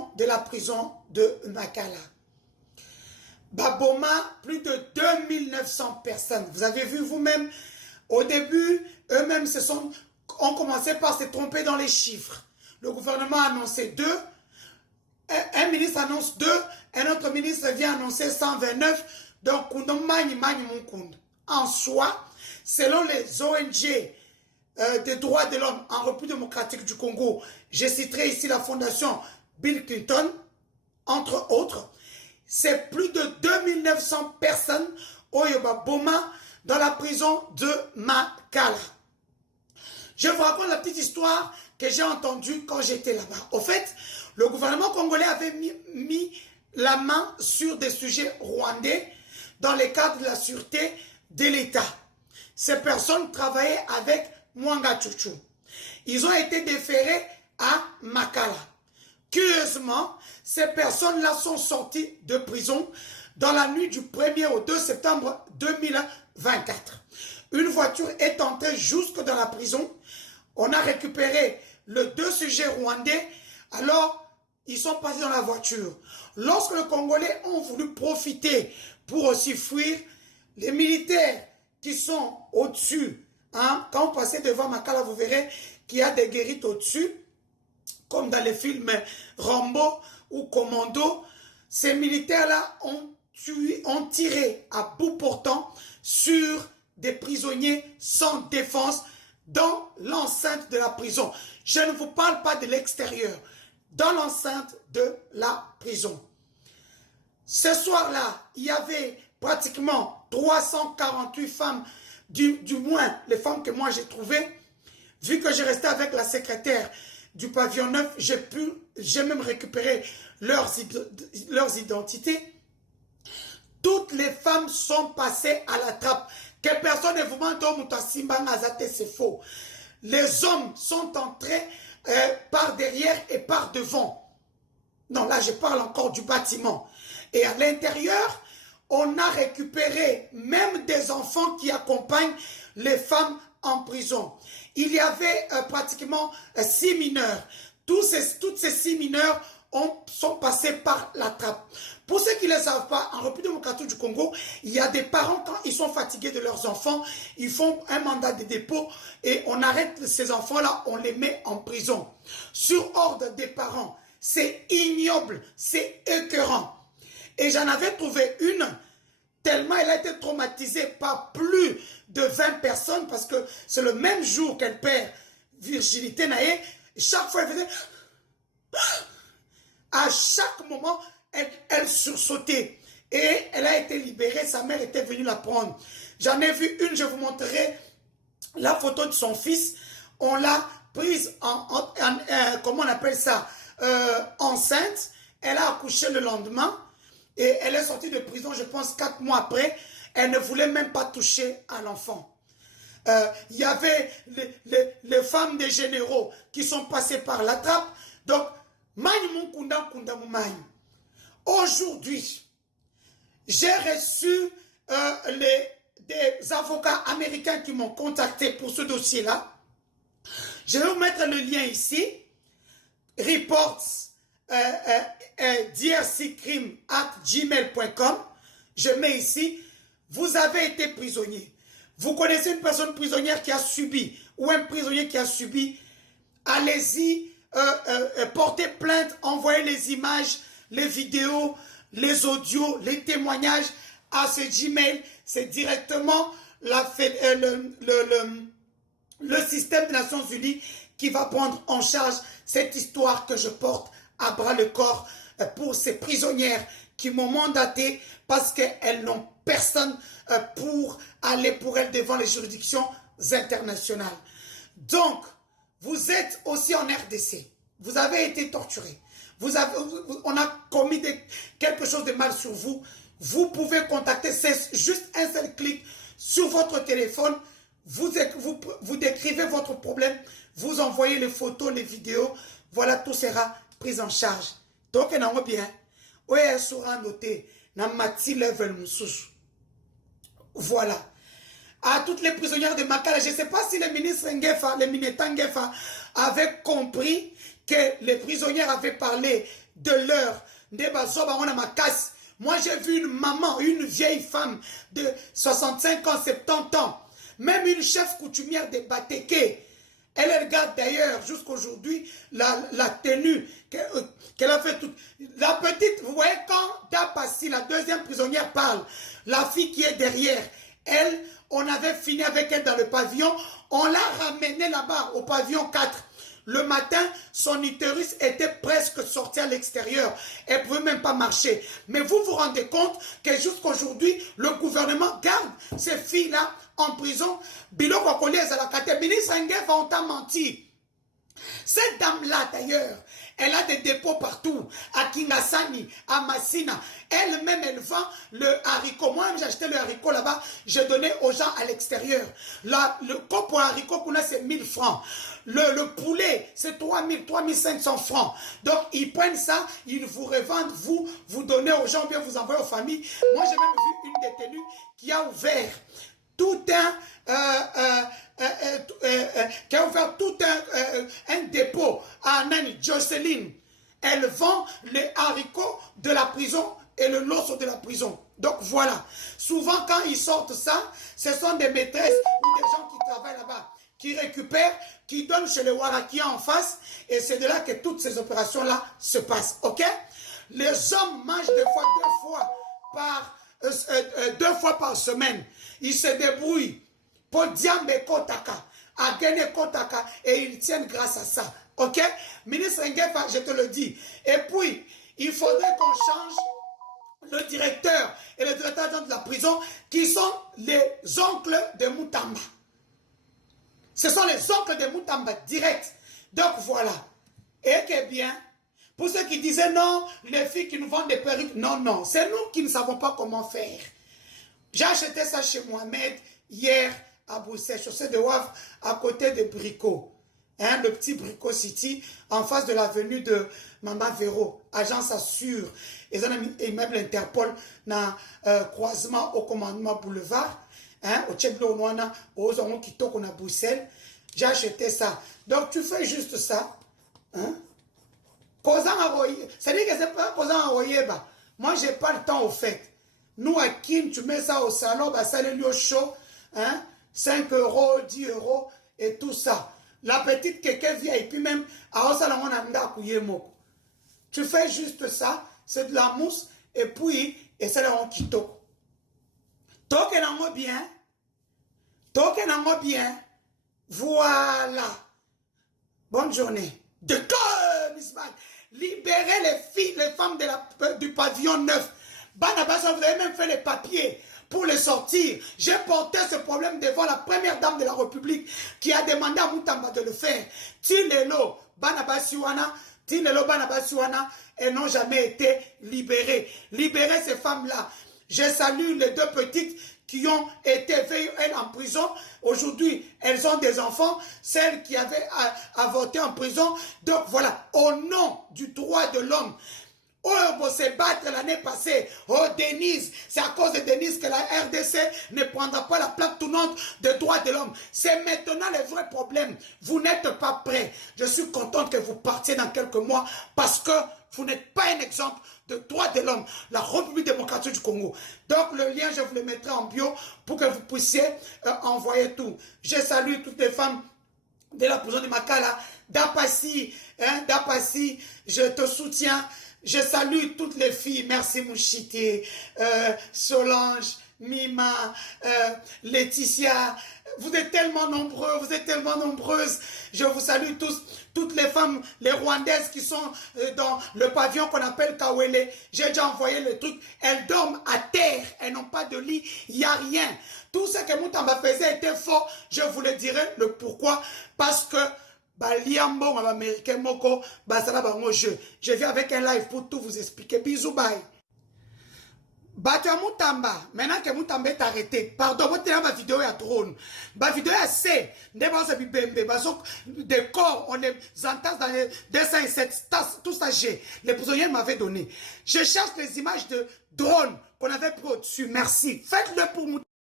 bombardement de la prison de Makala. Baboma, plus de 2900 personnes. Vous avez vu vous-même, au début, eux-mêmes ont commencé par se tromper dans les chiffres. Le gouvernement a annoncé 2, un ministre annonce 2, un autre ministre vient annoncer 129, donc en soi, selon les ONG des droits de l'homme en République démocratique du Congo, je citerai ici la fondation Bill Clinton, entre autres, c'est plus de 2900 personnes au Yoba Boma dans la prison de Makala. Je vous raconte la petite histoire que j'ai entendue quand j'étais là-bas. Au fait, le gouvernement congolais avait mis la main sur des sujets rwandais dans le cadre de la sûreté de l'État. Ces personnes travaillaient avec Mwanga Chouchou. Ils ont été déférés à Makala. Curieusement, ces personnes-là sont sorties de prison dans la nuit du 1er au 2 septembre 2024. Une voiture est entrée jusque dans la prison. On a récupéré les 2 sujets rwandais. Alors, ils sont passés dans la voiture. Lorsque les Congolais ont voulu profiter pour aussi fuir, les militaires qui sont au-dessus, hein, quand vous passez devant Makala, vous verrez qu'il y a des guérites au-dessus, comme dans les films Rambo ou Commando. Ces militaires-là ont tiré à bout portant sur des prisonniers sans défense dans l'enceinte de la prison. Je ne vous parle pas de l'extérieur, dans l'enceinte de la prison. Ce soir-là, il y avait pratiquement 348 femmes, du moins les femmes que moi j'ai trouvées. Vu que j'ai resté avec la secrétaire du pavillon 9, j'ai même récupéré leurs identités. Toutes les femmes sont passées à la trappe. Que personne ne vous mente, c'est faux. Les hommes sont entrés par derrière et par devant. Non, là je parle encore du bâtiment. Et à l'intérieur, on a récupéré même des enfants qui accompagnent les femmes en prison. Il y avait pratiquement 6 mineurs. Toutes ces 6 mineurs sont passés par la trappe. Pour ceux qui ne le savent pas, en République démocratique du Congo, il y a des parents, quand ils sont fatigués de leurs enfants, ils font un mandat de dépôt et on arrête ces enfants-là, on les met en prison. Sur ordre des parents. C'est ignoble, c'est écœurant. Et j'en avais trouvé une, tellement elle a été traumatisée par plus de 20 personnes, parce que c'est le même jour qu'elle perd virginité naïe. Chaque fois, elle faisait... À chaque moment, elle sursautait. Et elle a été libérée, sa mère était venue la prendre. J'en ai vu une, je vous montrerai la photo de son fils. On l'a prise comment on appelle ça, enceinte. Elle a accouché le lendemain. Et elle est sortie de prison, je pense, 4 mois après. Elle ne voulait même pas toucher à l'enfant. Il y avait les femmes des généraux qui sont passées par la trappe. Donc, aujourd'hui, j'ai reçu des avocats américains qui m'ont contacté pour ce dossier-là. Je vais vous mettre le lien ici. Reports drccrime@gmail.com. Je mets ici. Vous avez été prisonnier. Vous connaissez une personne prisonnière qui a subi, ou un prisonnier qui a subi, allez-y, portez plainte, envoyez les images, les vidéos, les audios, les témoignages à ce Gmail. C'est directement le système des Nations Unies qui va prendre en charge cette histoire que je porte à bras le corps pour ces prisonnières qui m'ont mandaté parce qu'elles n'ont personne pour aller pour elles devant les juridictions internationales. Donc, vous êtes aussi en RDC. Vous avez été torturé. On a commis quelque chose de mal sur vous. Vous pouvez contacter, c'est juste un seul clic sur votre téléphone. Vous décrivez votre problème. Vous envoyez les photos, les vidéos. Voilà, tout sera pris en charge. Donc, on a bien. Ouais, sera noté. Na mati level moussous. Voilà. À toutes les prisonnières de Makala, je ne sais pas si le ministre Ngefa, le ministre Ngefa, avait compris que les prisonniers avaient parlé de leur moi j'ai vu une maman, une vieille femme de 65 ans, 70 ans, même une chef coutumière de Bateke. Elle regarde d'ailleurs jusqu'aujourd'hui la tenue qu'elle a fait toute. La petite, vous voyez quand Dapassi, la deuxième prisonnière, parle, la fille qui est derrière, elle, on avait fini avec elle dans le pavillon, on l'a ramenée là-bas au pavillon 4. Le matin, son utérus était presque sorti à l'extérieur. Elle ne pouvait même pas marcher. Mais vous vous rendez compte que jusqu'aujourd'hui, le gouvernement garde ces filles-là en prison. Bilo Kokoliez à la carte. Ministre Nguefa, on t'a menti. Cette dame-là, d'ailleurs, elle a des dépôts partout, à Kingasani, à Massina. Elle-même, elle vend le haricot. Moi, j'ai acheté le haricot là-bas, j'ai donné aux gens à l'extérieur. Le copo haricot qu'on a, c'est 1000 francs. Le poulet, c'est 3000, 3500 francs. Donc, ils prennent ça, ils vous revendent, vous donnez aux gens, bien vous envoyez aux familles. Moi, j'ai même vu une détenue qui a ouvert tout qui a ouvert tout un dépôt à Nani, Jocelyn. Elle vend les haricots de la prison et le loso de la prison. Donc voilà. Souvent quand ils sortent ça, ce sont des maîtresses ou des gens qui travaillent là-bas, qui récupèrent, qui donnent chez les Warakia en face. Et c'est de là que toutes ces opérations-là se passent. Ok? Les hommes mangent deux fois par semaine. Ils se débrouillent pour Diambe Kotaka, Agene Kotaka, et ils tiennent grâce à ça. Ok? Ministre Nguefa, je te le dis. Et puis, il faudrait qu'on change le directeur et le directeur de la prison, qui sont les oncles de Moutamba. Ce sont les oncles de Moutamba, direct. Donc voilà. Et que bien, pour ceux qui disaient non, les filles qui nous vendent des perruques, non, non, c'est nous qui ne savons pas comment faire. J'ai acheté ça chez Mohamed hier à Bruxelles, chaussée de Wavre, à côté de Brico. Hein, le petit Brico City, en face de l'avenue de Mama Véro. Agence Assure. Ils ont un immeuble Interpol dans croisement au commandement boulevard. Hein, au Tchèblo Nouana, aux Zoron Kitoko à Bruxelles. J'ai acheté ça. Donc tu fais juste ça. Hein? C'est-à-dire que c'est pas causant à Royeba. Moi, j'ai pas le temps au fait. Nous, à Kim, tu mets ça au salon, bah, ça le chaud, hein, 5 €, 10 € et tout ça. La petite quelqu'un vient et puis même, à Osalon, on a tu fais juste ça, c'est de la mousse, et puis, et c'est là qui toque. Toque en bien. Toque en bien. Voilà. Bonne journée. De quoi, Miss Mag? Libérez les filles, les femmes du pavillon 9. Banabas, vous avez même fait les papiers pour les sortir. J'ai porté ce problème devant la première dame de la République qui a demandé à Moutamba de le faire. Tinelo, Banabas Yuana, Tinelo, Banabas Yuana, elles n'ont jamais été libérées. Libérez ces femmes-là. Je salue les deux petites qui ont été elles en prison. Aujourd'hui, elles ont des enfants. Celles qui avaient avorté en prison. Donc voilà, au nom du droit de l'homme. Oh, pour se battre l'année passée. Oh, Denise, c'est à cause de Denise que la RDC ne prendra pas la plaque tournante de droits de l'homme. C'est maintenant le vrai problème. Vous n'êtes pas prêts. Je suis contente que vous partiez dans quelques mois parce que vous n'êtes pas un exemple de droits de l'homme. La République démocratique du Congo. Donc, le lien, je vous le mettrai en bio pour que vous puissiez envoyer tout. Je salue toutes les femmes de la prison de Makala. Dapassi, hein, Dapassi, je te soutiens. Je salue toutes les filles. Merci Mouchité, Solange, Mima, Laetitia. Vous êtes tellement nombreux, vous êtes tellement nombreuses. Je vous salue tous. Toutes les femmes, les Rwandaises qui sont dans le pavillon qu'on appelle Kawele. J'ai déjà envoyé le truc. Elles dorment à terre. Elles n'ont pas de lit. Il n'y a rien. Tout ce que Moutamba faisait était faux. Je vous le dirai le pourquoi. Parce que Baliambo, américain Moko, Basala Bango jeu. Je viens avec un live pour tout vous expliquer. Bisous, bye. Batua Moutamba, maintenant que Moutamba est arrêté, pardon, vous tenez ma vidéo à drone. Ma vidéo est assez. Des corps, on les entasse dans les 207 tasses, tout ça j'ai. Les prisonniers m'avaient donné. Je cherche les images de drone qu'on avait pris au-dessus. Merci. Faites-le pour Moutamba.